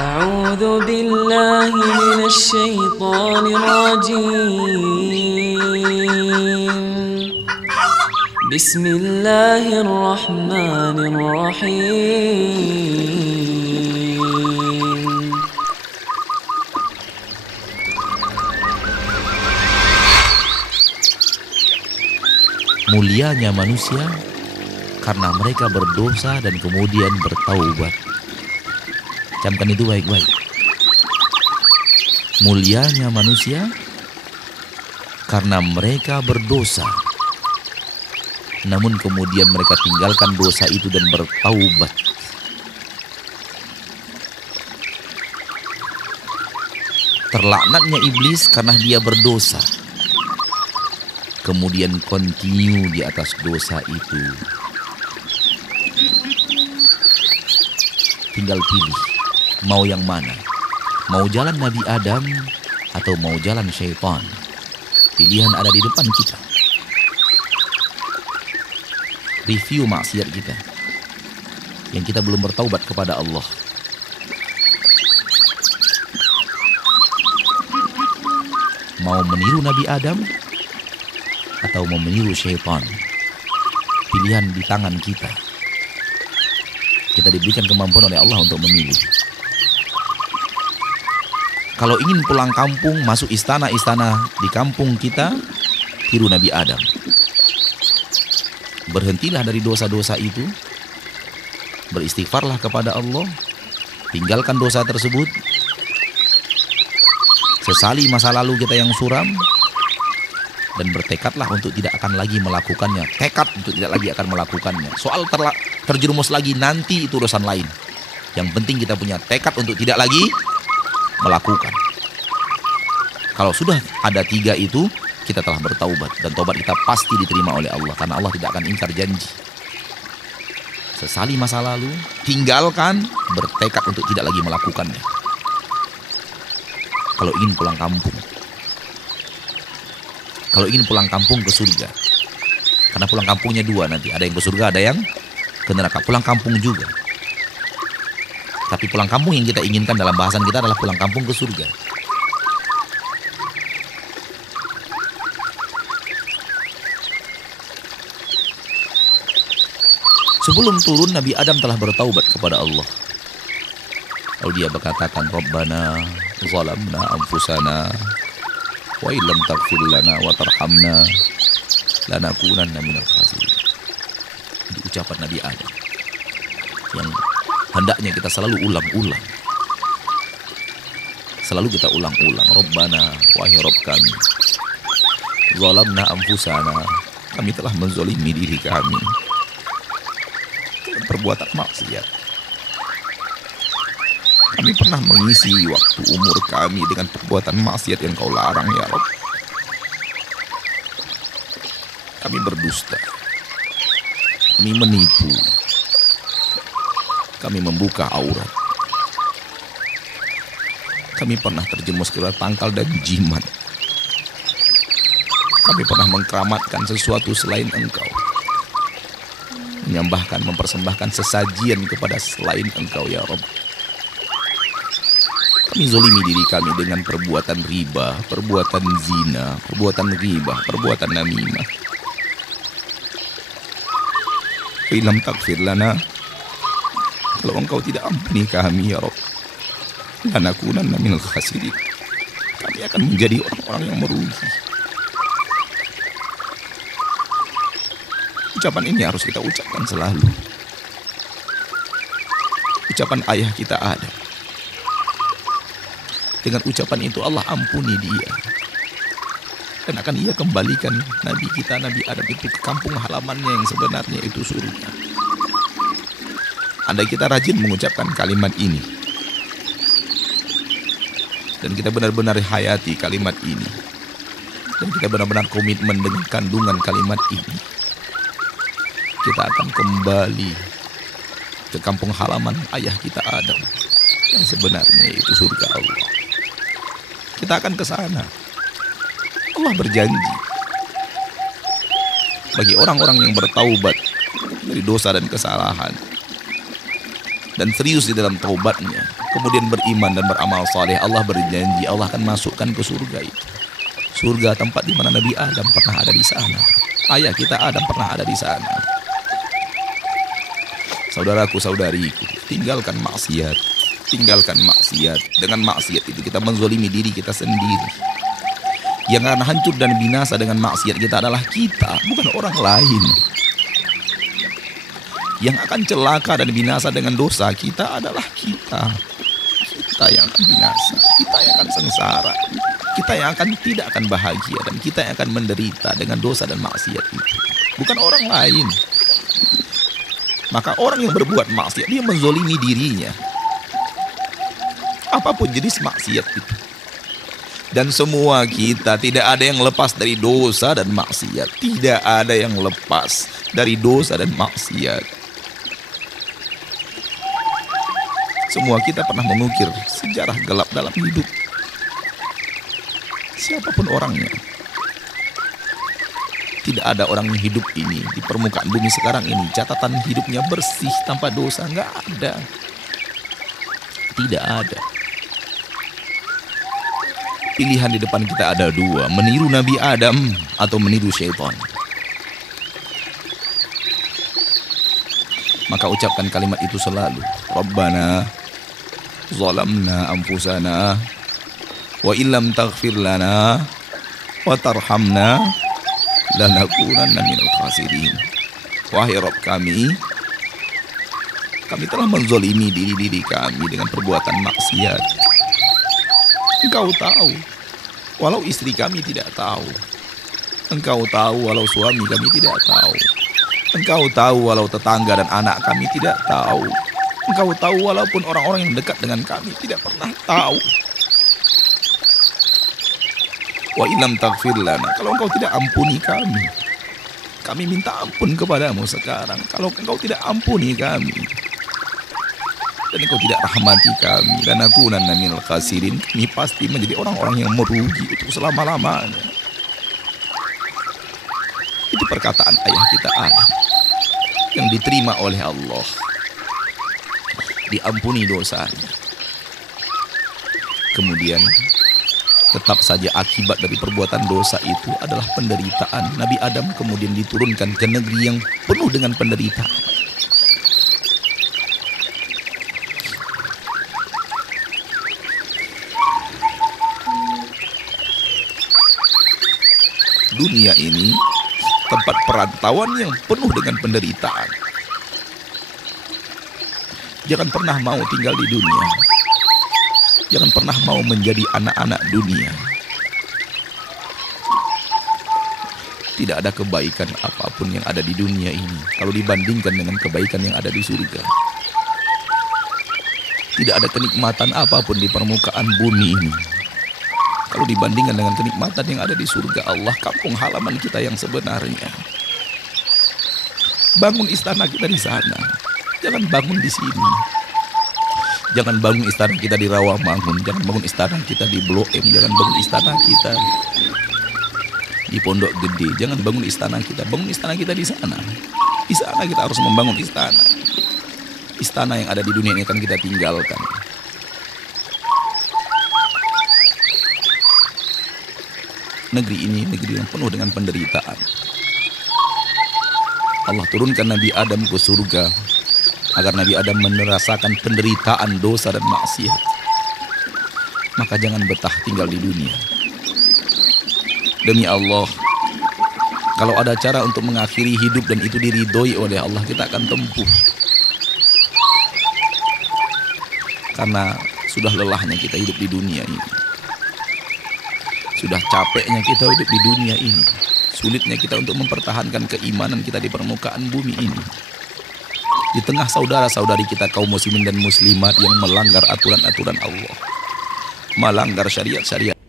أعوذ بالله من الشيطان الرجيم. بسم الله الرحمن الرحيم. Mulianya manusia karena mereka berdosa dan kemudian bertaubat. Camkan itu baik-baik. Mulianya manusia karena mereka berdosa, namun kemudian mereka tinggalkan dosa itu dan bertaubat. Terlaknatnya iblis karena dia berdosa, kemudian continue di atas dosa itu. Tinggal pilih mau yang mana, mau jalan Nabi Adam atau mau jalan syaitan. Pilihan ada di depan kita. Review maksiat kita yang kita belum bertaubat kepada Allah. Mau meniru Nabi Adam atau mau meniru syaitan? Pilihan di tangan kita. Kita diberikan kemampuan oleh Allah untuk memilih. Kalau ingin pulang kampung, masuk istana-istana di kampung kita, tiru Nabi Adam. Berhentilah dari dosa-dosa itu, beristighfarlah kepada Allah, tinggalkan dosa tersebut, sesali masa lalu kita yang suram, dan bertekadlah untuk tidak akan lagi melakukannya. Tekad untuk tidak lagi akan melakukannya. Soal terjerumus lagi nanti itu urusan lain. Yang penting kita punya tekad untuk tidak lagi melakukan. Kalau sudah ada 3 itu, kita telah bertaubat. Dan taubat kita pasti diterima oleh Allah. Karena Allah tidak akan ingkar janji. Sesali masa lalu, tinggalkan, bertekad untuk tidak lagi melakukannya. Kalau ingin pulang kampung. Kalau ingin pulang kampung ke surga. Karena pulang kampungnya 2 nanti. Ada yang ke surga, ada yang ke neraka. Pulang kampung juga. Tapi pulang kampung yang kita inginkan dalam bahasan kita adalah pulang kampung ke surga. Sebelum turun, Nabi Adam telah bertaubat kepada Allah. Lalu dia berkatakan, Rabbana zalamna anfusana wa illam taghfir lana wa tarhamna lanakunanna minal khasirin. Itu ucapan Nabi Adam yang hendaknya kita selalu ulang-ulang. Selalu kita ulang-ulang. Rabbana, wahai Rabb kami, zalamna anfusana, kami telah menzalimi diri kami dengan perbuatan maksiat. Kami pernah mengisi waktu umur kami dengan perbuatan maksiat yang kau larang, ya Rabb. Kami berdusta. Kami menipu. Kami membuka aurat. Kami pernah terjerumus ke tangkal dan jimat. Kami pernah mengkeramatkan sesuatu selain Engkau. Menyembahkan, mempersembahkan sesajian kepada selain Engkau, ya Rabb. Kami zolimi diri kami dengan perbuatan riba, perbuatan zina, perbuatan ghibah, perbuatan namimah. Ilam takfir lana, kalau Engkau tidak ampuni kami, ya Rabb, lanakunanna minal khasirin, kami akan menjadi orang-orang yang merugi. Ucapan ini harus kita ucapkan selalu. Ucapan ayah kita Adam. Dengan ucapan itu Allah ampuni dia. Dan akan ia kembalikan Nabi kita, Nabi Adam itu ke kampung halamannya yang sebenarnya itu surga. Andai kita rajin mengucapkan kalimat ini. Dan kita benar-benar hayati kalimat ini. Dan kita benar-benar komitmen dengan kandungan kalimat ini. Kita akan kembali ke kampung halaman ayah kita Adam. Yang sebenarnya itu surga Allah. Kita akan ke sana. Allah berjanji bagi orang-orang yang bertaubat dari dosa dan kesalahan, dan serius di dalam taubatnya, kemudian beriman dan beramal saleh, Allah berjanji Allah akan masukkan ke surga itu. Surga tempat di mana Nabi Adam pernah ada di sana. Ayah kita Adam pernah ada di sana. Saudaraku, saudariku, tinggalkan maksiat. Tinggalkan maksiat. Dengan maksiat itu kita menzolimi diri kita sendiri. Yang akan hancur dan binasa dengan maksiat kita adalah kita, bukan orang lain. Yang akan celaka dan binasa dengan dosa kita adalah kita. Kita yang akan binasa, kita yang akan sengsara, kita yang tidak akan bahagia, dan kita yang akan menderita dengan dosa dan maksiat itu, bukan orang lain. Maka orang yang berbuat maksiat, dia menzolimi dirinya, apapun jenis maksiat itu. Dan semua kita, tidak ada yang lepas dari dosa dan maksiat. Tidak ada yang lepas dari dosa dan maksiat. Semua kita pernah mengukir sejarah gelap dalam hidup. Siapapun orangnya. Tidak ada orang yang hidup ini di permukaan bumi sekarang ini catatan hidupnya bersih tanpa dosa. Nggak ada. Tidak ada. Pilihan di depan kita ada dua, meniru Nabi Adam atau meniru syaitan. Maka ucapkan kalimat itu selalu. Rabbana zalamna anfusana wa illam taghfir lana wa tarhamna lanakunanna minal khasirin. Wahai Rabb kami telah menzolimi diri kami dengan perbuatan maksiat. Engkau tahu, walau istri kami tidak tahu. Engkau tahu, walau suami kami tidak tahu. Engkau tahu, walau tetangga dan anak kami tidak tahu. Engkau tahu, walaupun orang-orang yang dekat dengan kami tidak pernah tahu. Wa illam taghfir lana, kalau engkau tidak ampuni kami minta ampun kepadamu sekarang. Kalau engkau tidak ampuni kami, dan engkau tidak rahmati kami, dan aku dan minal khasirin, kami pasti menjadi orang-orang yang merugi untuk selama-lamanya. Itu perkataan ayah kita Adam yang diterima oleh Allah, diampuni dosanya. Kemudian tetap saja akibat dari perbuatan dosa itu adalah penderitaan. Nabi Adam kemudian diturunkan ke negeri yang penuh dengan penderitaan. Dunia ini tempat perantauan yang penuh dengan penderitaan. Jangan pernah mau tinggal di dunia. Jangan pernah mau menjadi anak-anak dunia. Tidak ada kebaikan apapun yang ada di dunia ini kalau dibandingkan dengan kebaikan yang ada di surga. Tidak ada kenikmatan apapun di permukaan bumi ini kalau dibandingkan dengan kenikmatan yang ada di surga Allah, kampung halaman kita yang sebenarnya. Bangun istana kita di sana. Jangan bangun di sini. Jangan bangun istana kita di Rawamangun. Jangan bangun istana kita di Blok M. Jangan bangun istana kita di Pondok Gede. Jangan bangun istana kita. Bangun istana kita di sana. Di sana kita harus membangun istana. Istana yang ada di dunia ini akan kita tinggalkan. Negeri ini negeri yang penuh dengan penderitaan. Allah turunkan Nabi Adam ke surga agar Nabi Adam merasakan penderitaan dosa dan maksiat. Maka jangan betah tinggal di dunia. Demi Allah, kalau ada cara untuk mengakhiri hidup dan itu diridhoi oleh Allah, kita akan tempuh. Karena sudah lelahnya kita hidup di dunia ini. Sudah capeknya kita hidup di dunia ini. Sulitnya kita untuk mempertahankan keimanan kita di permukaan bumi ini. Di tengah saudara-saudari kita kaum muslimin dan muslimat yang melanggar aturan-aturan Allah. Melanggar syariat-syariat.